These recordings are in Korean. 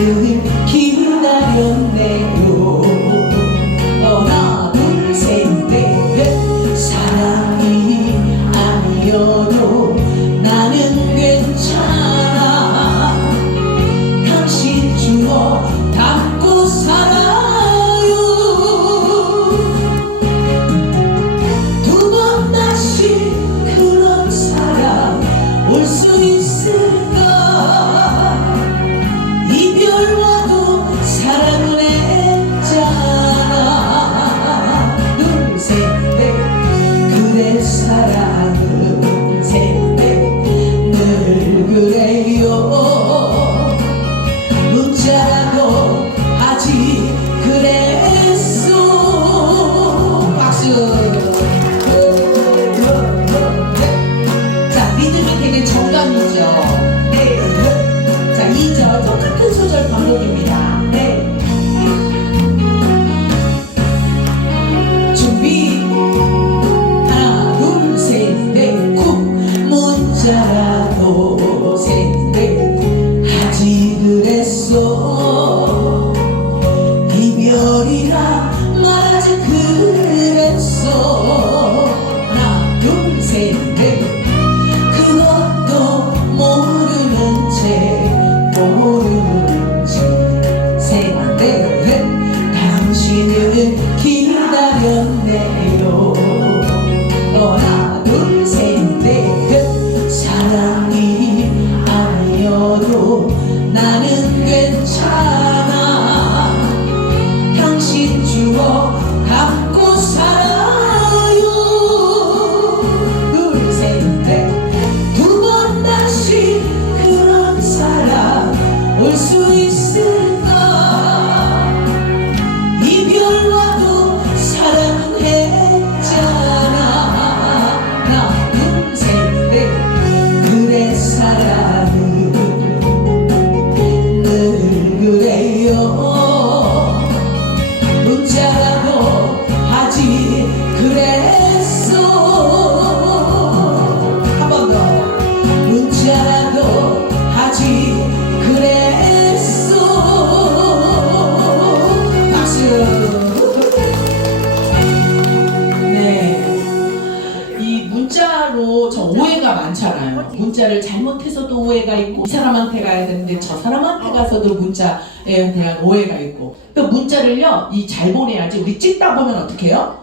당 가서도 문자에 대한 오해가 있고 또 문자를요 이 잘 보내야지 우리 찍다 보면 어떻게 해요?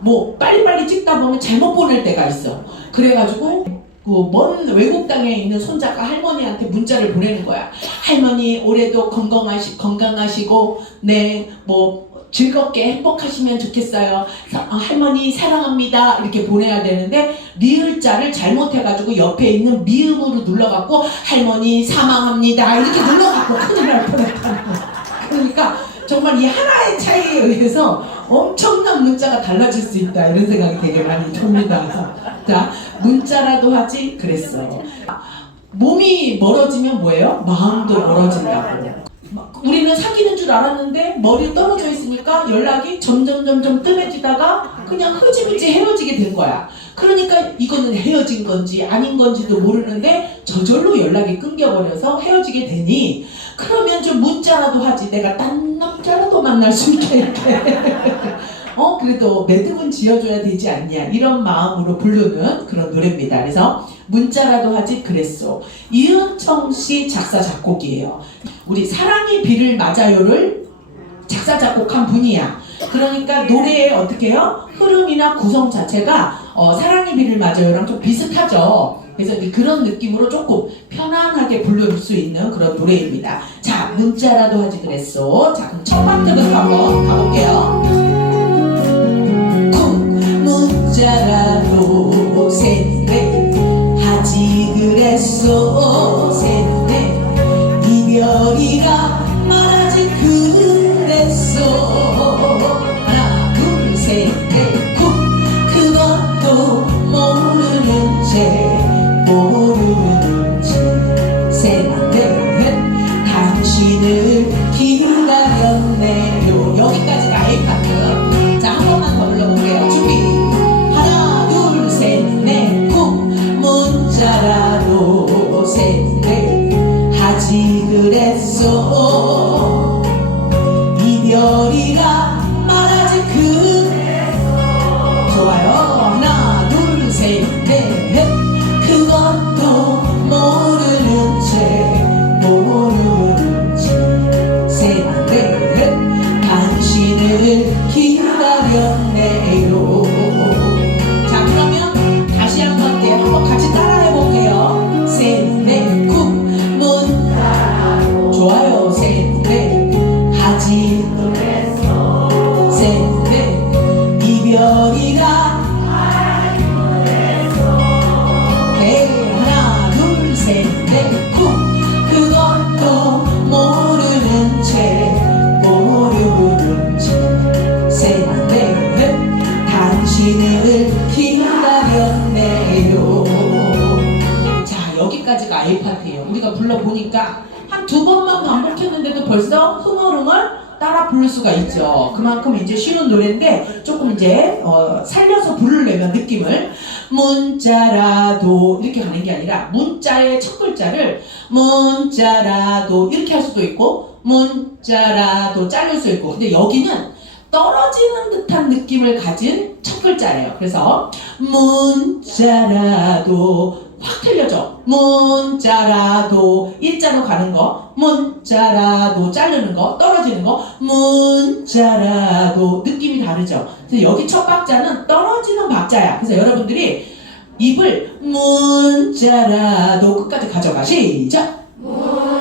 뭐 빨리빨리 찍다 보면 잘못 보낼 때가 있어. 그래가지고 그먼 외국 땅에 있는 손자가 할머니한테 문자를 보내는 거야. 할머니 올해도 건강하시 건강하시고 네뭐 즐겁게 행복하시면 좋겠어요. 사- 아, 할머니 사랑합니다 이렇게 보내야 되는데 리을자를 잘못해가지고 옆에 있는 미음으로 눌러갖고 할머니 사망합니다 이렇게 눌러갖고 큰일 날 뻔했다는 거야. 그러니까 정말 이 하나의 차이에 의해서 엄청난 문자가 달라질 수 있다 이런 생각이 되게 많이 듭니다. 자 문자라도 하지 그랬어. 몸이 멀어지면 뭐예요? 마음도 멀어진다고. 막 우리는 사귀는 줄 알았는데 머리 떨어져 있으니까 연락이 점점 점점 뜸해지다가 그냥 흐지부지 헤어지게 된 거야. 그러니까 이거는 헤어진 건지 아닌 건지도 모르는데 저절로 연락이 끊겨버려서 헤어지게 되니 그러면 좀 문자라도 하지 내가 딴 남자라도 만날 수 있게 어 그래도 매듭은 지어줘야 되지 않냐 이런 마음으로 부르는 그런 노래입니다. 그래서 문자라도 하지 그랬어. 이은청 씨 작사 작곡이에요. 우리 사랑이 비를 맞아요를 작사 작곡한 분이야. 그러니까 노래의 어떻게 해요? 흐름이나 구성 자체가 어, 사랑이 비를 맞아요랑 좀 비슷하죠. 그래서 그런 느낌으로 조금 편안하게 부를 수 있는 그런 노래입니다. 자, 문자라도 하지 그랬어. 자, 그럼 첫 번째부터 한번 가볼게요. 쿵 문자라도 하지 그 따라 부를 수가 있죠. 그만큼 이제 쉬운 노래인데 조금 이제 어, 살려서 부르려면 느낌을 문자라도 이렇게 가는 게 아니라 문자의 첫 글자를 문자라도 이렇게 할 수도 있고 문자라도 자를 수 있고 근데 여기는 떨어지는 듯한 느낌을 가진 첫 글자예요. 그래서 문자라도 확 틀려져. 문자라도 일자로 가는 거, 문자라도 자르는 거, 떨어지는 거, 문자라도 느낌이 다르죠. 그래서 여기 첫 박자는 떨어지는 박자야. 그래서 여러분들이 입을 문자라도 끝까지 가져가. 시작. 문자라도.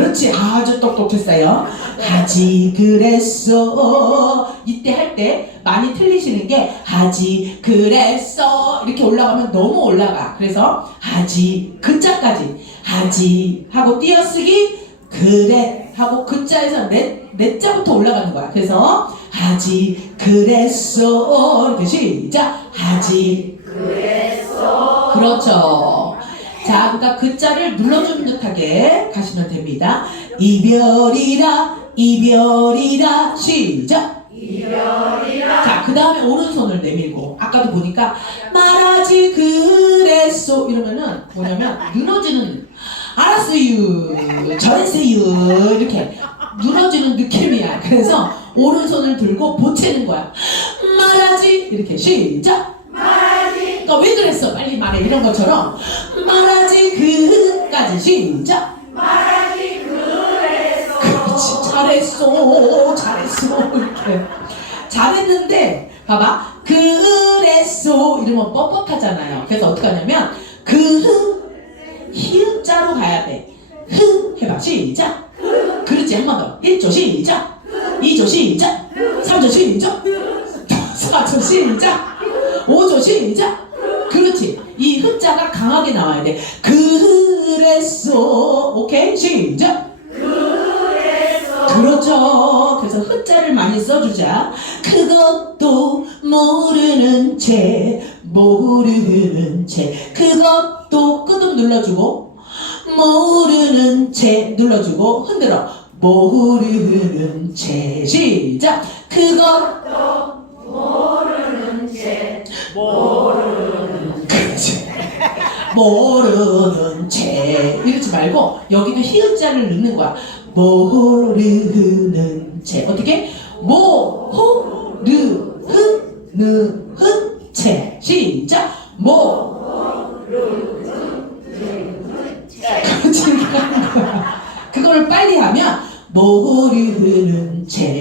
그렇지. 아주 똑똑했어요. 하지 그랬어. 이때 할 때 많이 틀리시는 게 하지 그랬어. 이렇게 올라가면 너무 올라가. 그래서 하지 그자까지 하지 하고 띄어쓰기 그래 하고 그자에서 넷, 넷자부터 올라가는 거야. 그래서 하지 그랬어. 이렇게 시작. 하지 그랬어. 그렇죠. 자, 그러니까 그 자를 눌러주는 듯하게 가시면 됩니다. 이별이라 이별이라 시작. 자, 그 다음에 오른손을 내밀고 아까도 보니까 말하지 그랬어 이러면은 뭐냐면 늘어지는 알았어요 잘했어요. 이렇게 늘어지는 느낌이야. 그래서 오른손을 들고 보채는 거야. 말하지 이렇게 시작. 말하지. 그러니까 왜 그랬어? 빨리 말해. 이런 것처럼 말하지 그까지 시작 그렇지 잘했어 잘했어 이렇게. 잘했는데 봐봐. 그랬어 이러면 뻣뻣하잖아요. 그래서 어떻게 하냐면 그 히읗자로 가야 돼흐 해봐 시작. 그렇지 한 번 더. 1조 시작. 2조 시작. 3조 시작. 4조 시작. 5조 시작 그렇지 이 흑자가 강하게 나와야 돼 그랬어 오케이 시작 그렇죠. 그래서 흑자를 많이 써주자. 그것도 모르는 채, 모르는 채. 그것도 끄듬 눌러주고, 모르는 채 눌러주고, 흔들어. 모르는 채. 시작. 그것도 모르는 채, 모르는 그렇지. 모르는 채 이러지 말고 여기는 히읗자를 넣는 거야. 모르는 채 어떻게? 모르는 채 시작. 거야 그거를 빨리 하면 모르는 채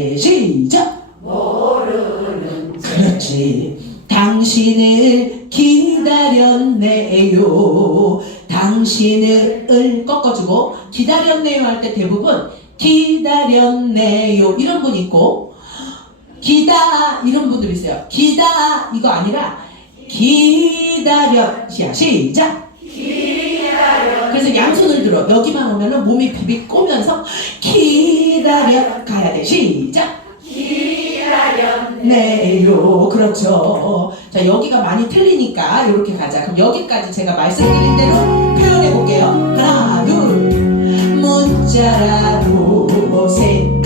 할 때 대부분 기다렸네요. 이런 분 있고 기다 이런 분들 있어요. 기다 이거 아니라 기다려. 시작. 그래서 양손을 들어. 여기만 오면은 몸이 비비 꼬면서 기다려. 가야 돼. 시작. 네요. 그렇죠. 자 여기가 많이 틀리니까 이렇게 가자. 그럼 여기까지 제가 말씀드린 대로 표현해 볼게요. 하나 둘 문자라도 셋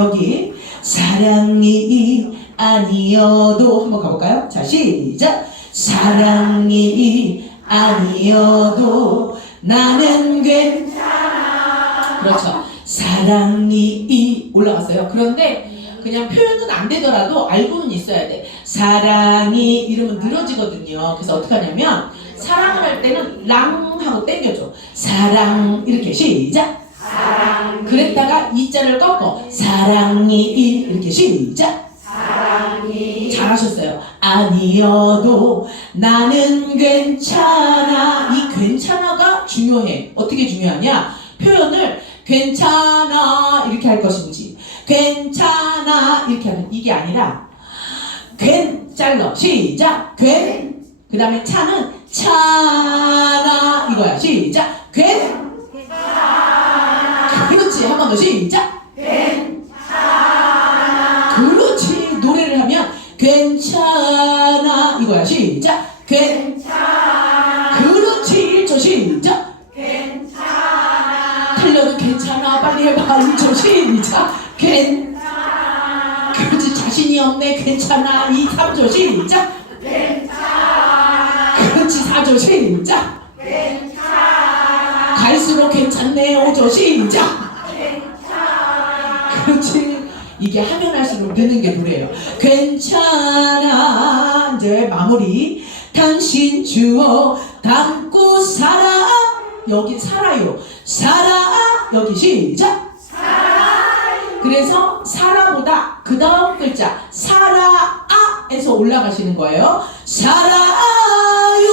여기 사랑이 아니어도 한번 가볼까요? 자 시작. 사랑이 아니어도 나는 괜찮아. 그렇죠. 사랑이 이 올라갔어요. 그런데 그냥 표현은 안 되더라도 알고는 있어야 돼. 사랑이 이러면 늘어지거든요. 그래서 어떻게 하냐면 사랑을 할 때는 랑 하고 땡겨줘. 사랑 이렇게 시작 그랬다가 이 자를 꺾어 사랑이 이 이렇게 시작. 잘하셨어요. 아니어도 나는 괜찮아. 이 괜찮아가 중요해. 어떻게 중요하냐? 표현을 괜찮아 이렇게 할 것인지 괜찮아 이렇게 하는 이게 아니라 괜 잘라. 시작. 괜 그 다음에 차는 차나 이거야. 시작. 괜 한번더 시작 그렇지. 노래를 하면 괜찮아. 이거야 시작 괜찮아. 그렇지. 1초 시작 괜찮아. 틀려도 괜찮아. 빨리 해봐. 1초 시작 괜찮아. 그렇지. 자신이 없네. 괜찮아 3절 마무리. 당신 주어 담고 살아. 여기 살아요. 살아. 여기 시작. 살아 그래서 살아보다 그 다음 글자 살아아에서 올라가시는 거예요. 살아요.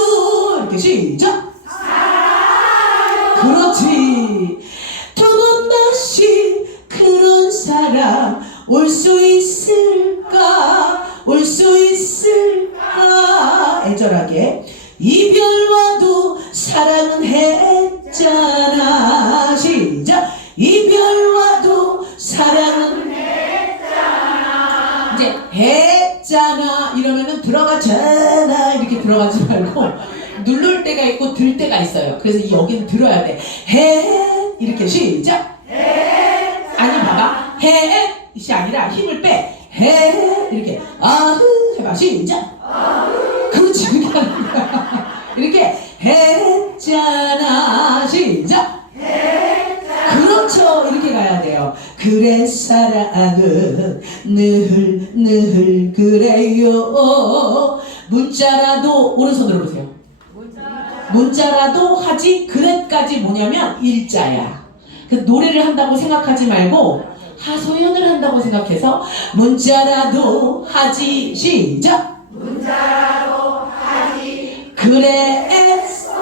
이렇게 시작. 살아요. 그렇지. 두 번 다시 그런 사람 올 수 있을까? 올 수 있을까? 애절하게. 이별와도 사랑은 했잖아. 시작. 이별와도 사랑은 했잖아. 이제 했잖아. 이러면은 들어가잖아. 이렇게 들어가지 말고 누를 때가 있고 들 때가 있어요. 그래서 이 여기는 들어야 돼해 이렇게 시작. 아니 봐봐. 해이 아니라 힘을 빼 해 이렇게. 아흐 해봐. 시작. 그렇지 이렇게 하는 거야 이렇게. 했잖아. 시작. 그렇죠. 이렇게 가야 돼요. 그래 사랑은 늘 늘 그래요. 문자라도 오른손으로 보세요. 문자라도 하지 그래까지 뭐냐면 일자야. 그 노래를 한다고 생각하지 말고 하소연을 한다고 생각해서 문자라도 하지 시작! 문자라도 하지. 그래서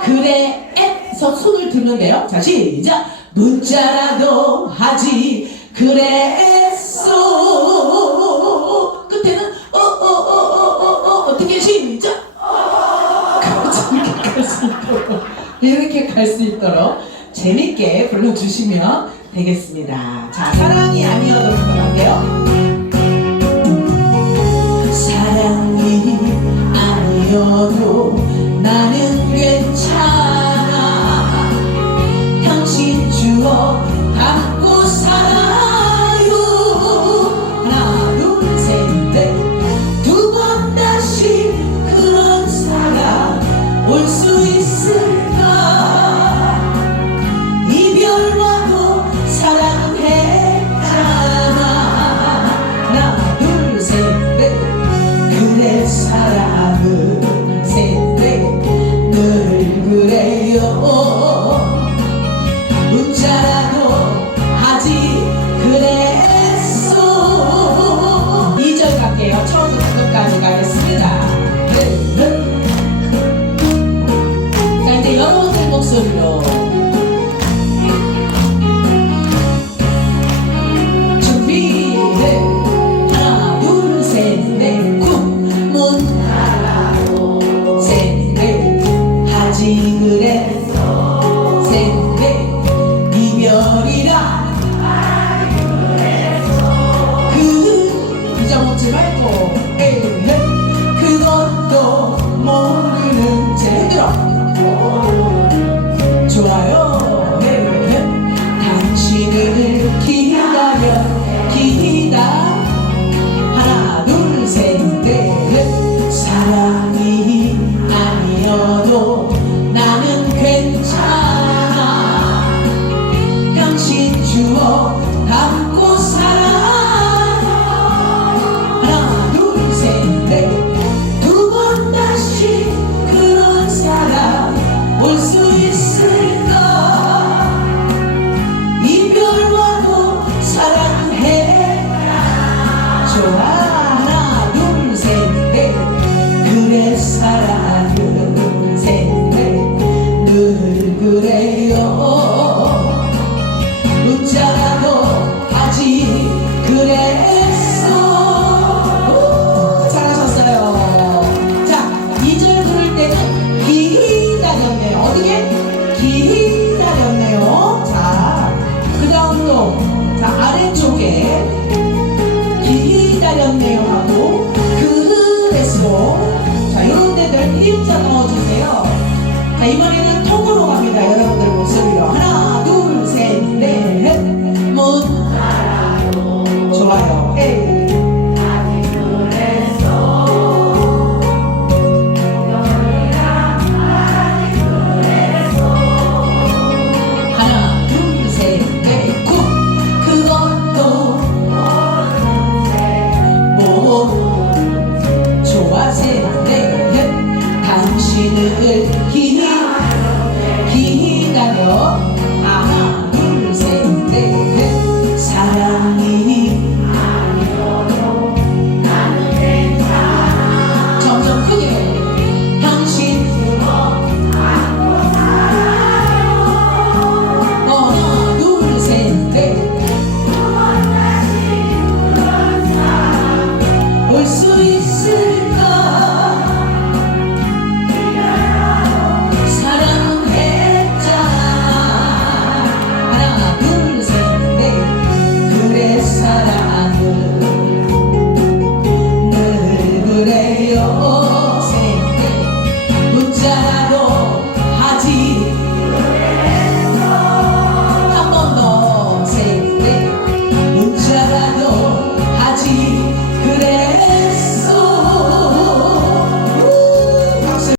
그래에서 손을 들면 돼요. 자 시작! 문자라도 하지 그래서 끝에는 어어어어어어 어떻게 시작? 그렇지 이렇게 갈수 있도록 이렇게 갈 수 있도록 재밌게 불러주시면 되겠습니다. 자, 사랑이 아니어도 할게요. 사랑이 아니어도 나는 괜찮아. 당신 주어